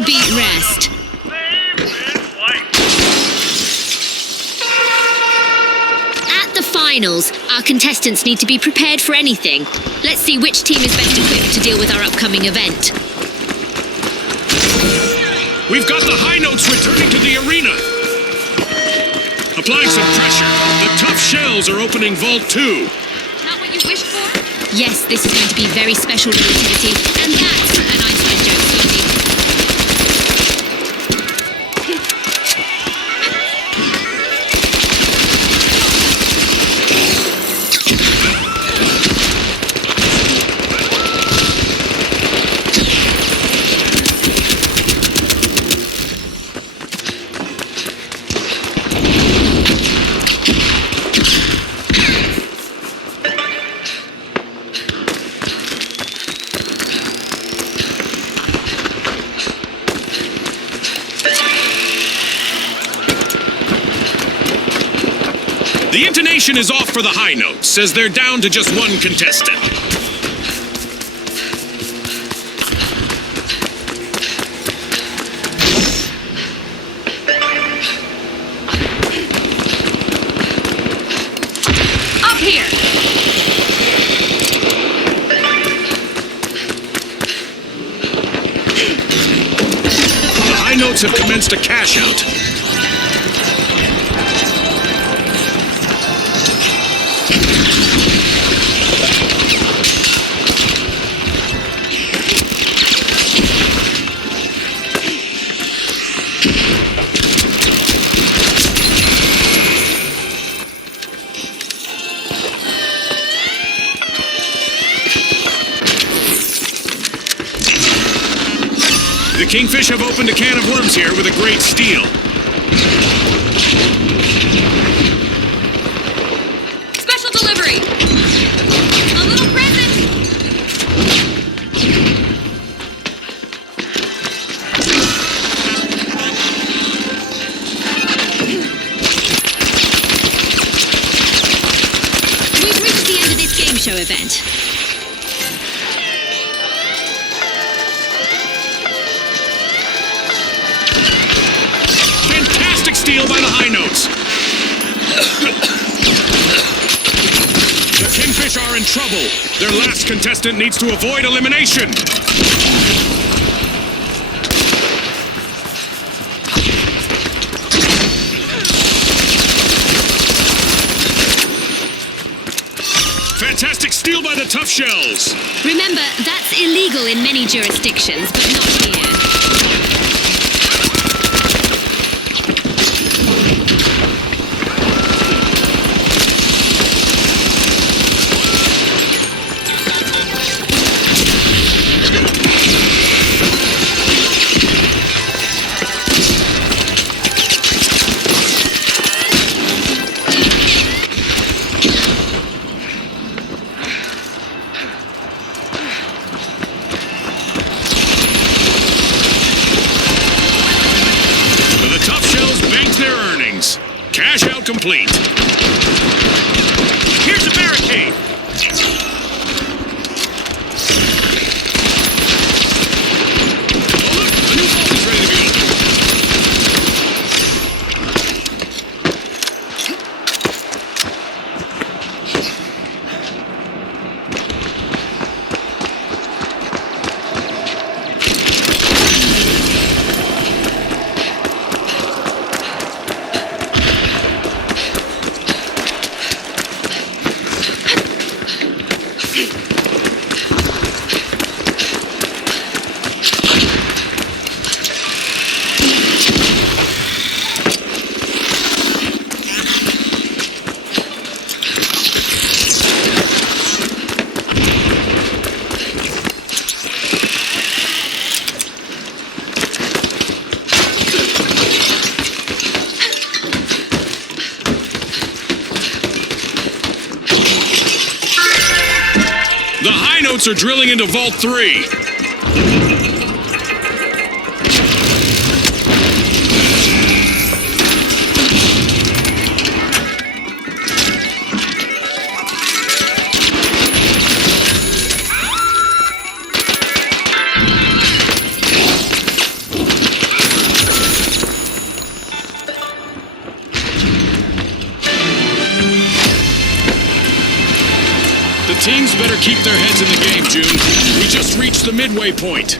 beat rest. At the finals, our contestants need to be prepared for anything. Let's see which team is best equipped to deal with our upcoming event. We've got the high notes returning to the arena. Applying some pressure. The tough shells are opening Vault 2. Not what you wished for? Yes, this is going to be very special relativity. And that's an Einstein joke, sweetie. The intonation is off for the high notes, as they're down to just one contestant. Up here! The high notes have commenced a cash out. The Kingfish have opened a can of worms here with a great steal. Special delivery! A little present! We've reached the end of this game show event. Steal by the high notes. The Kingfish are in trouble. Their last contestant needs to avoid elimination. Fantastic steal by the tough shells. Remember, that's illegal in many jurisdictions, but not here. Cash out complete. Here's a barricade. Oh look, a new vault is ready to be opened. The high notes are drilling into Vault 3. Teams better keep their heads in the game, June. We just reached the midway point.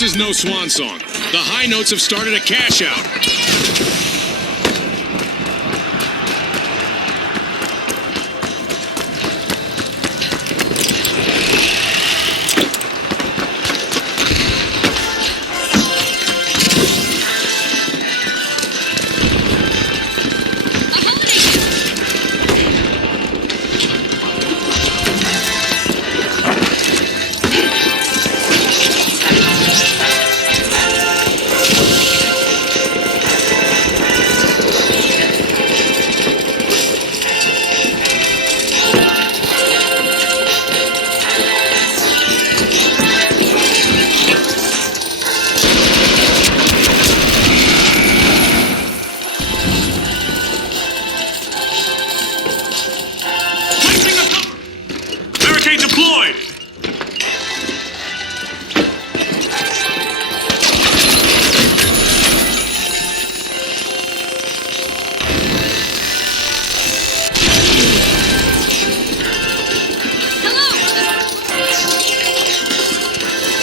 This is no swan song. The high notes have started a cash out.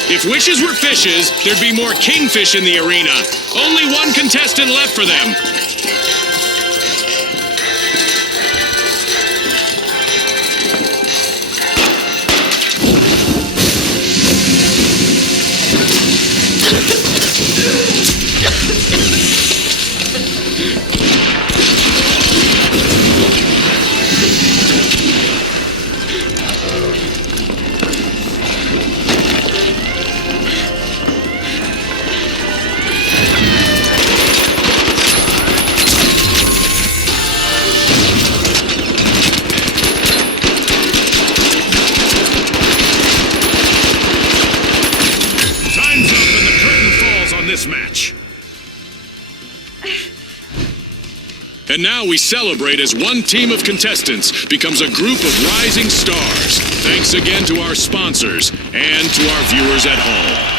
If wishes were fishes, there'd be more kingfish in the arena. Only one contestant left for them. Match. And now we celebrate as one team of contestants becomes a group of rising stars. Thanks again to our sponsors and to our viewers at home.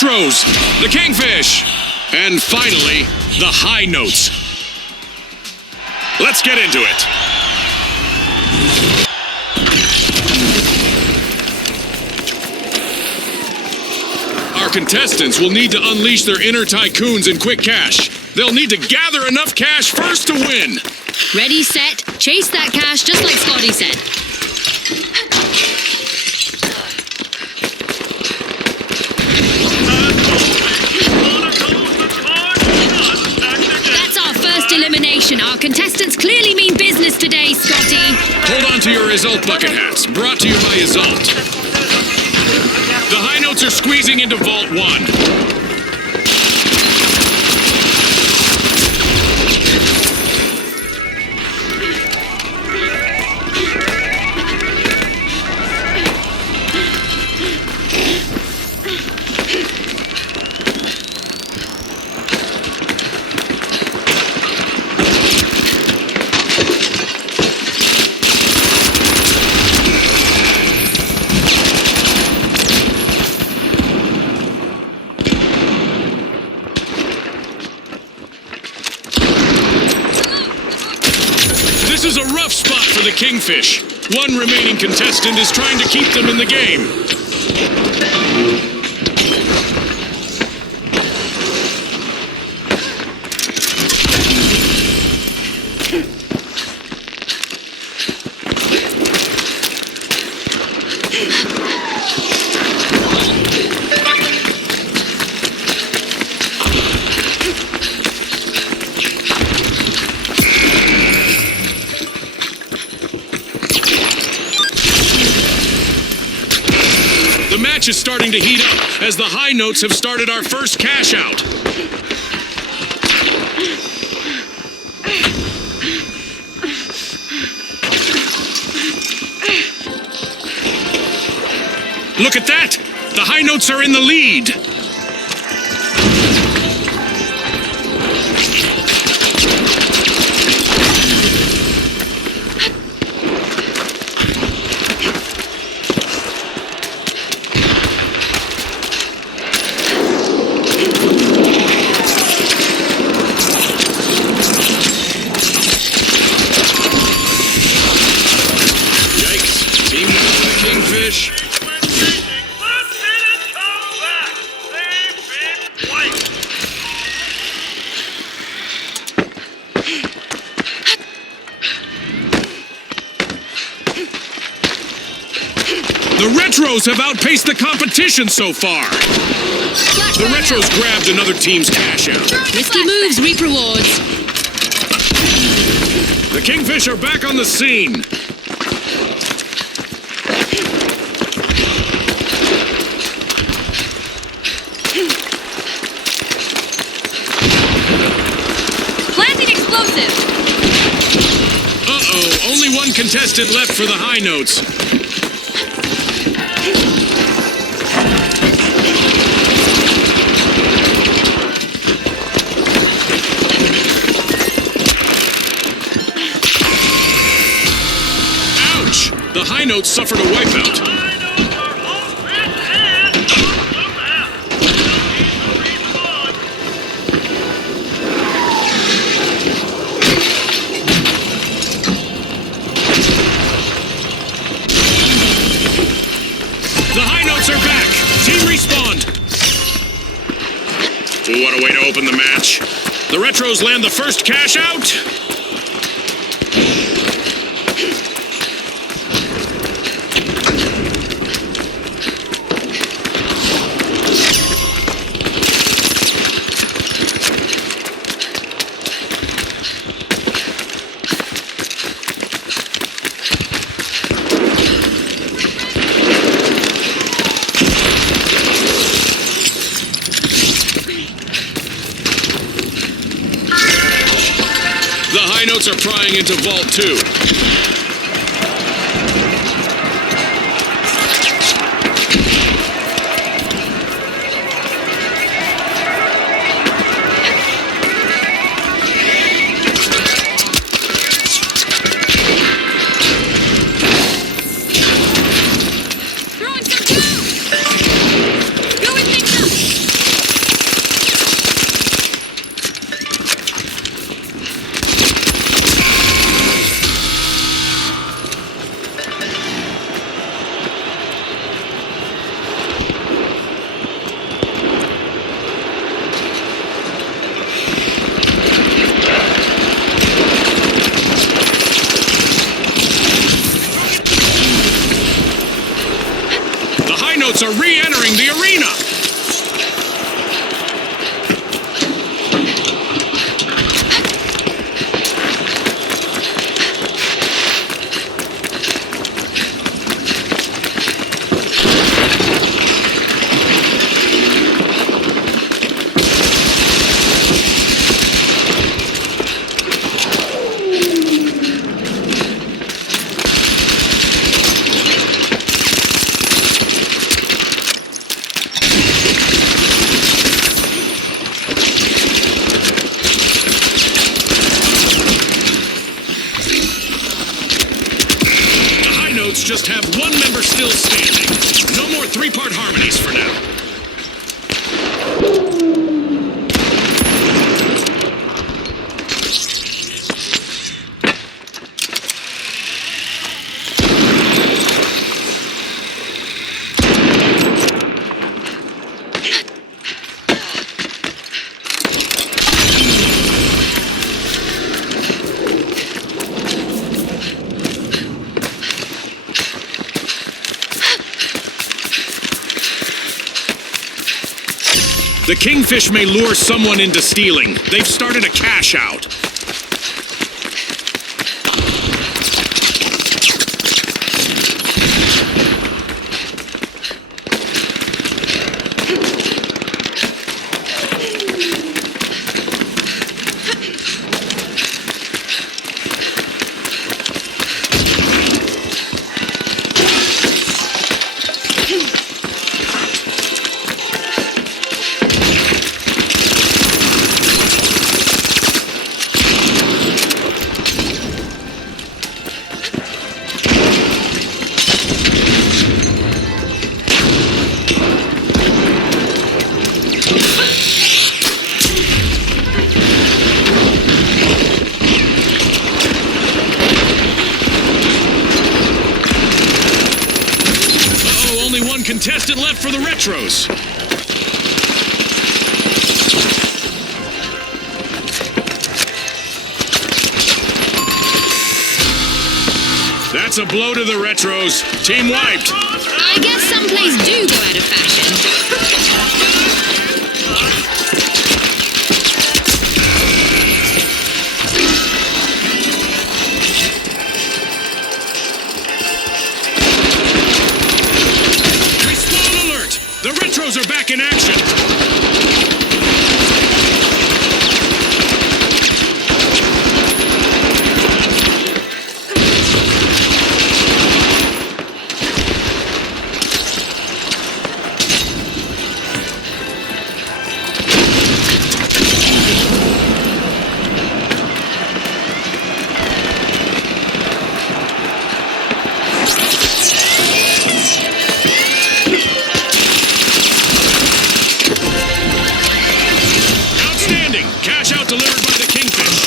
retros, the kingfish, and finally, the high notes. Let's get into it. Our contestants will need to unleash their inner tycoons in quick cash. They'll need to gather enough cash first to win. Ready, set, chase that cash just like Scotty said. That's our first elimination. Our contestants clearly mean business today, Scotty. Hold on to your result bucket hats. Brought to you by Result. The high notes are squeezing into Vault 1. This is a rough spot for the kingfish. One remaining contestant is trying to keep them in the game. The match is starting to heat up as the high notes have started our first cash out. Look at that! The high notes are in the lead. Kingfish. The retros have outpaced the competition so far. The retros grabbed another team's cash out. Risky moves reap rewards. The kingfish are back on the scene. Uh-oh, only one contestant left for the high notes. Ouch! The high notes suffered a wipeout. Are back. Team respawned. What a way to open the match. The retros land the first cash out. The high notes are prying into Vault 2. contestants are re-entering the arena. Just have one member still standing. No more three-part harmonies for now. The Kingfish may lure someone into stealing. They've started a cash out. Contestant left for the retros. That's a blow to the retros. Team wiped. I guess some plays do go out of fashion. The retros are back in action. Cash out delivered by the Kingfish.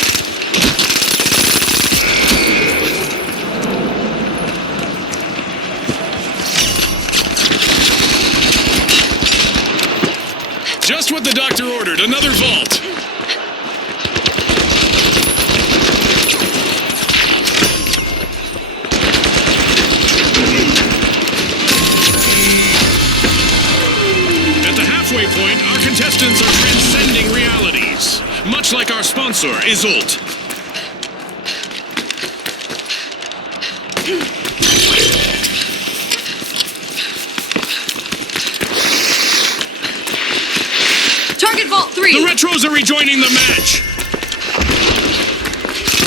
Just what the doctor ordered, another vault. At the halfway point, our contestants are transcending realities. Much like our sponsor, Isolt. Target Vault 3! The retros are rejoining the match!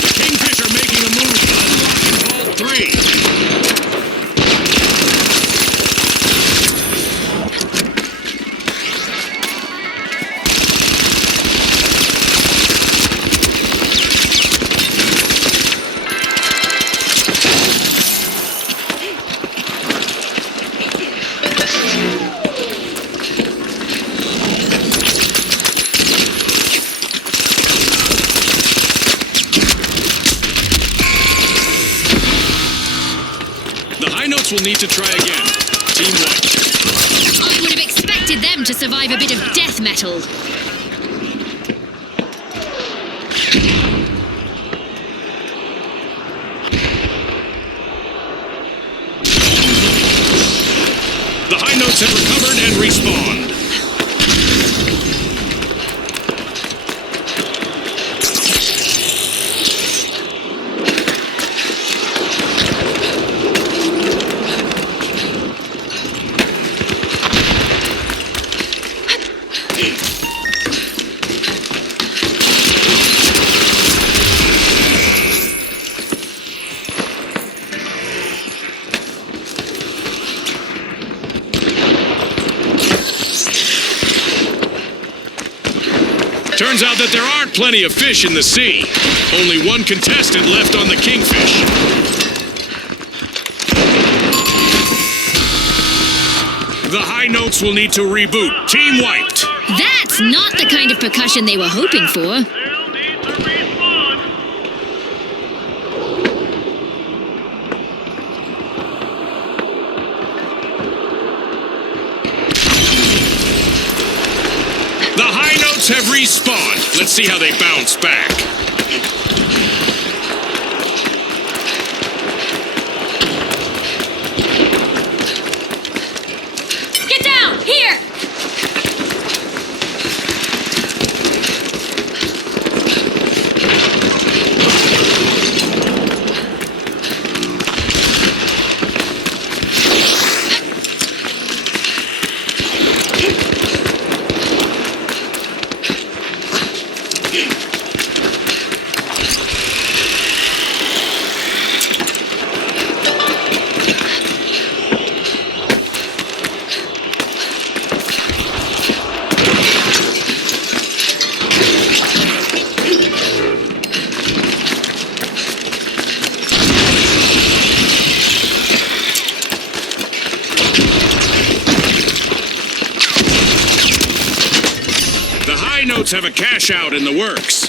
The Kingfish are making a move to unlock Vault 3. Will need to try again. Team white. I would have expected them to survive a bit of death metal. The high notes notes have recovered and respawned. Turns out that there aren't plenty of fish in the sea. Only one contestant left on the Kingfish. The high notes will need to reboot. Team wiped. That's not the kind of percussion they were hoping for. They'll need to respawn. The high notes have respawned. Let's see how they bounce back. Get down! Here! Have a cash out in the works.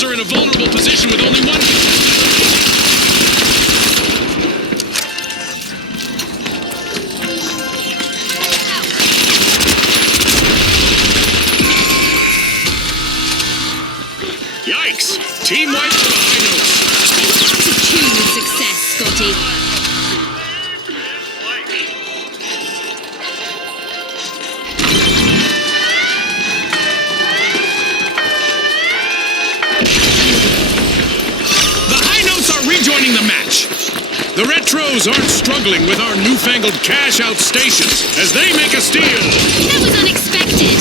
Are in a vulnerable position with only one. Yikes! Team wipe for the high notes. Hard to tune with success, Scotty. Rejoining the match. The Retros aren't struggling with our newfangled cash-out stations as they make a steal. That was unexpected.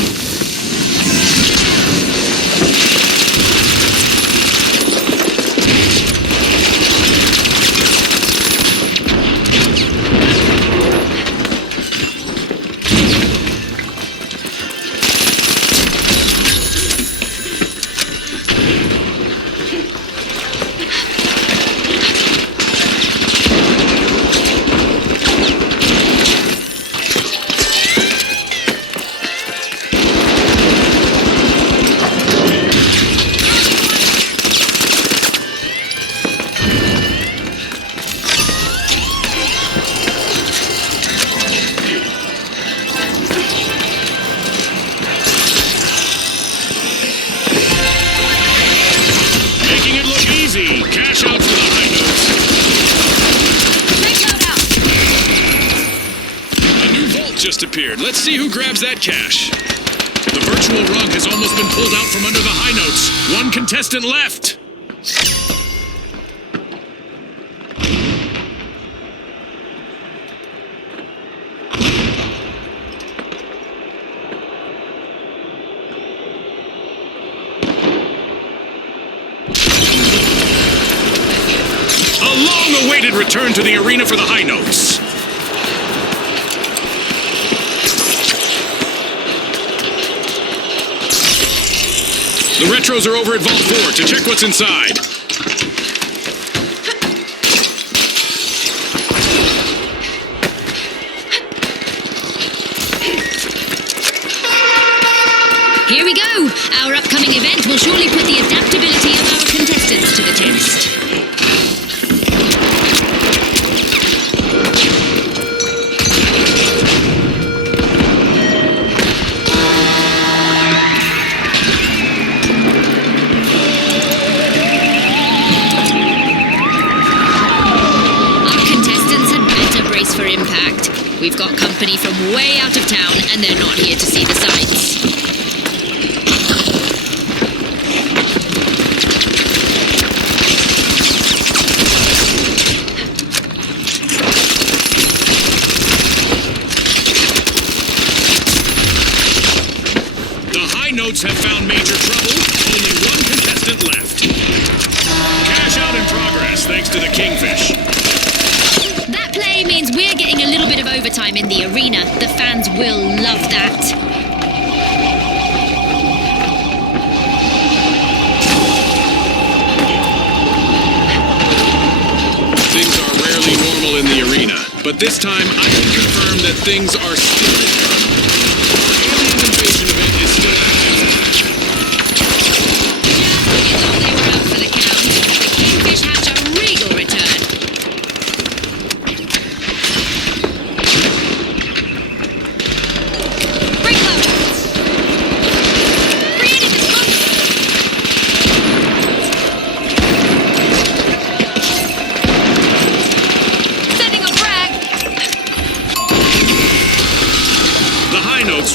Cash out for the high notes. A new vault just appeared. Let's see who grabs that cash. The virtual rug has almost been pulled out from under the high notes. One contestant left. Long-awaited return to the arena for the high notes. The Retros are over at Vault 4 to check what's inside. missed. Our contestants had better brace for impact. We've got company from way out of town, and they're not here to see the sights. Notes have found major trouble. Only one contestant left. Cash out in progress thanks to the Kingfish. That play means we're getting a little bit of overtime in the arena. The fans will love that. Things are rarely normal in the arena, but this time I can confirm that things are still normal. The alien invasion event is still active.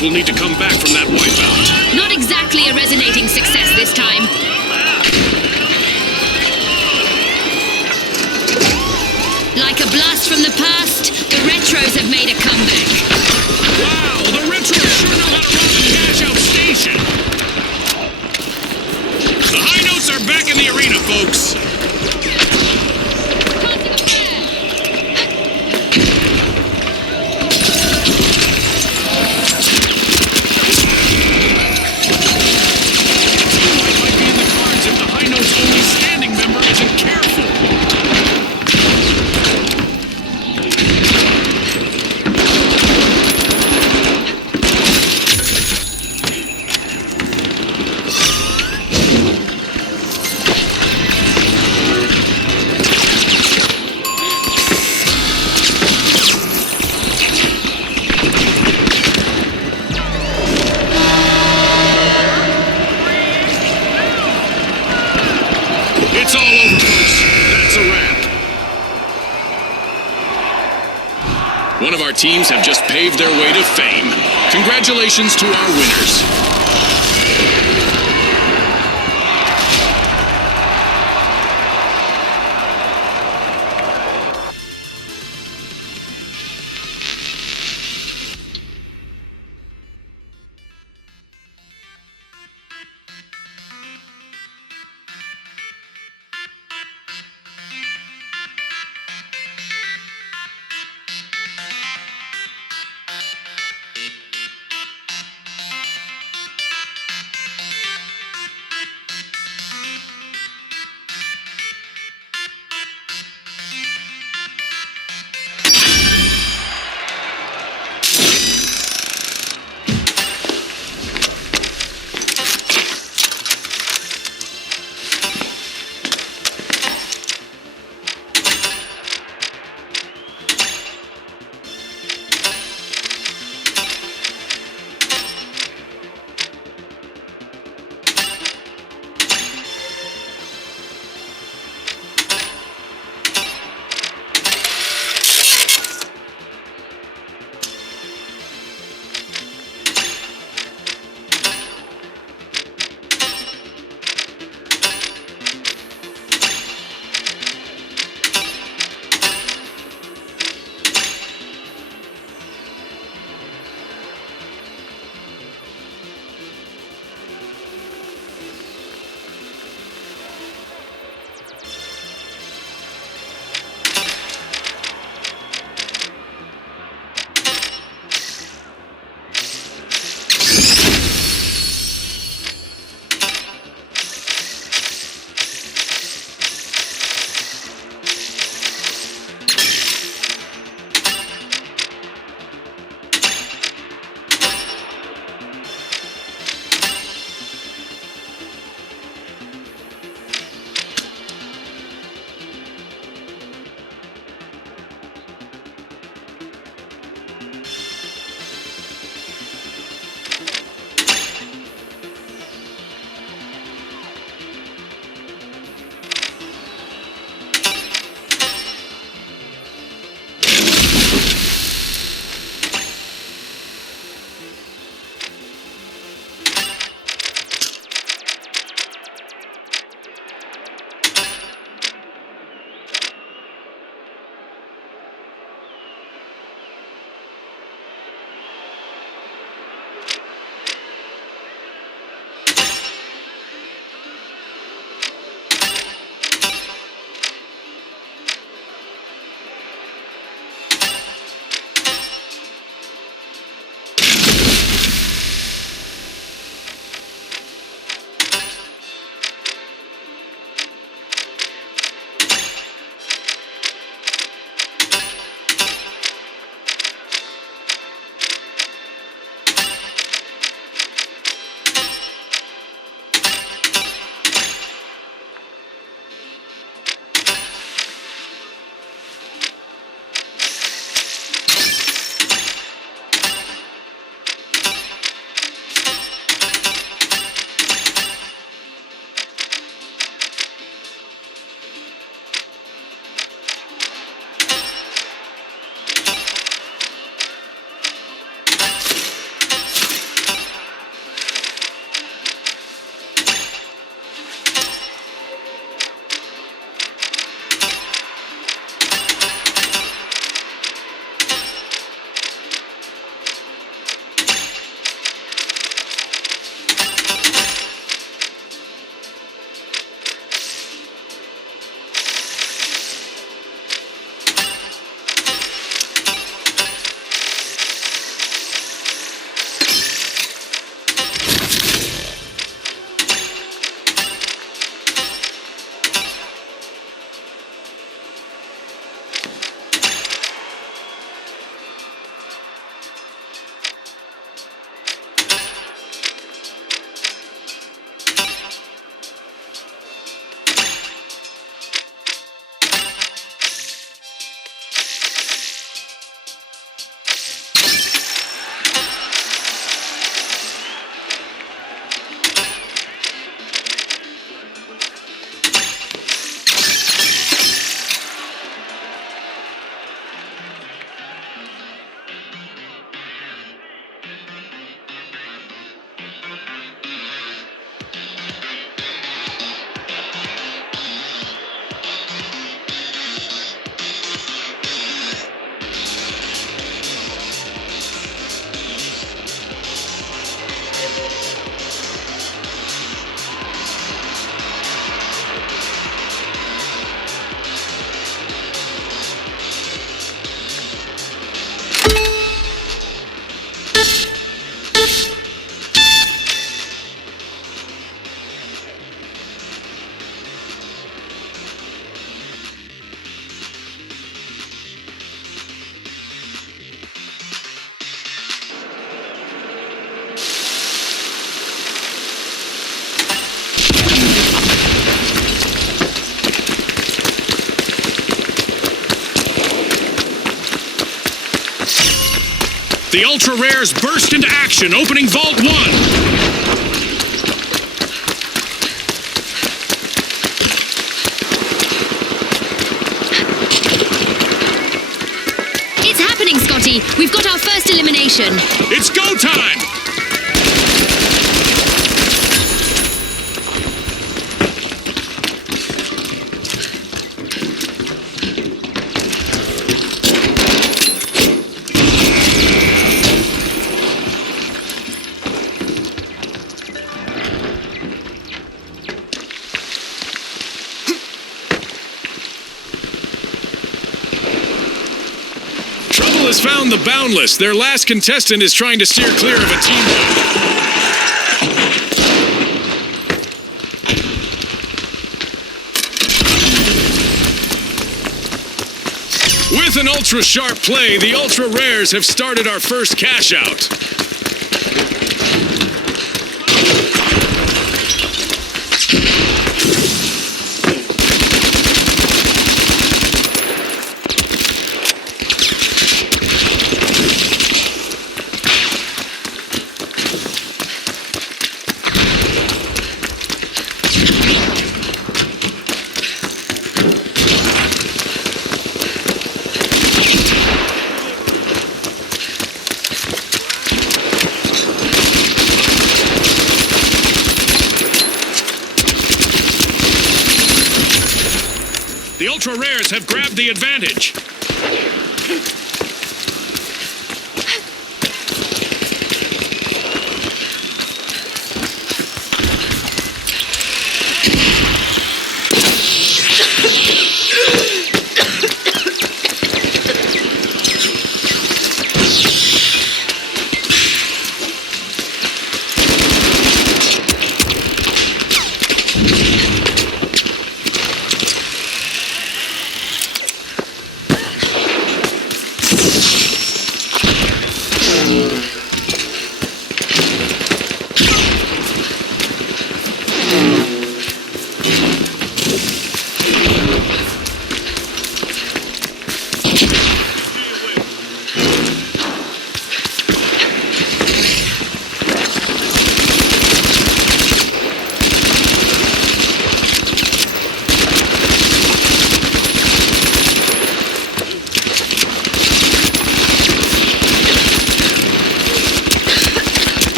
Will need to come back from that wipeout. Not exactly a resonating success this time. Like a blast from the past, the retros have made a comeback. Wow, the retros sure know how to run the cash-out station. The high notes are back in the arena, folks. It's all over, folks. That's a wrap. One of our teams have just paved their way to fame. Congratulations to our winners. The ultra rares burst into action, opening Vault 1. It's happening, Scotty. We've got our first elimination. It's go time! Trouble has found the Boundless. Their last contestant is trying to steer clear of a team wipe. With an ultra-sharp play, the Ultra Rares have started our first cash-out. The Ultra Rares have grabbed the advantage.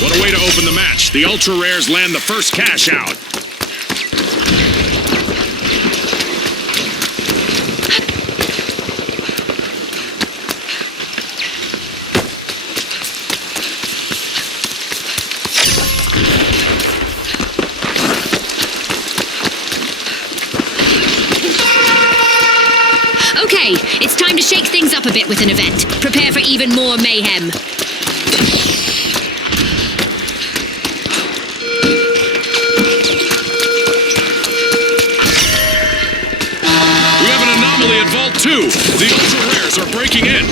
What a way to open the match. The Ultra Rares land the first cash out. Okay, it's time to shake things up a bit with an event. Prepare for even more mayhem. At Vault 2, the Ultra Rares are breaking in.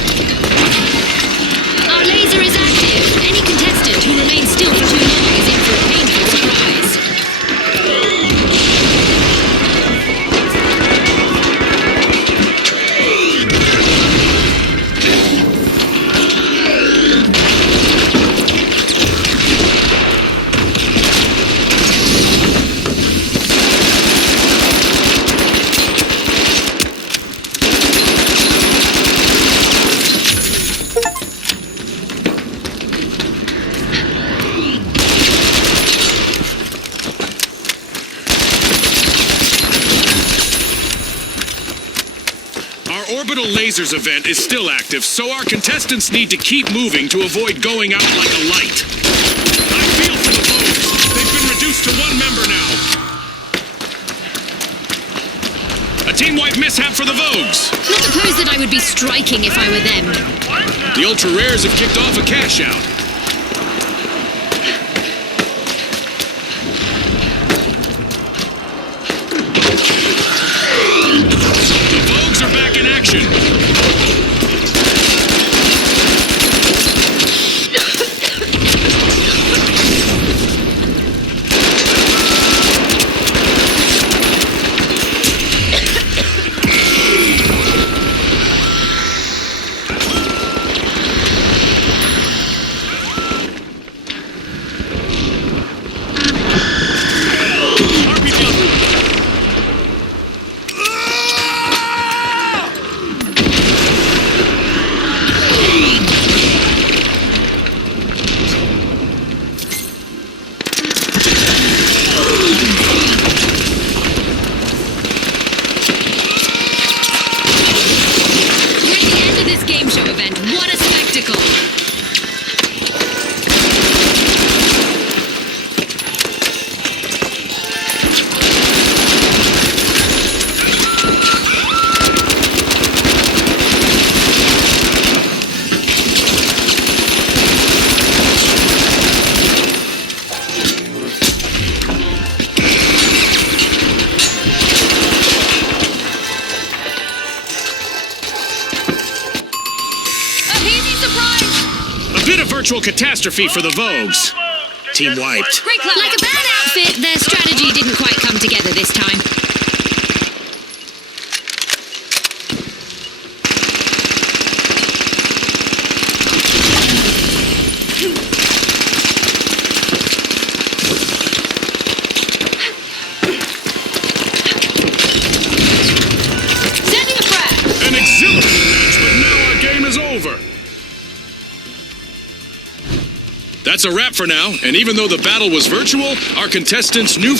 Our laser is active. Any contestant who remains still for too long is in for a painful surprise. Orbital Lasers event is still active, so our contestants need to keep moving to avoid going out like a light. I feel for the Vogues. They've been reduced to one member now. A team wipe mishap for the Vogues. Not suppose that I would be striking if I were them. The Ultra Rares have kicked off a cash out. The Vogues are back in action. virtual catastrophe for the Vogues. Team wiped. Like a bad outfit, their strategy didn't quite come together this time. An exhilarating match, but now our game is over. That's a wrap for now, and even though the battle was virtual, our contestants' new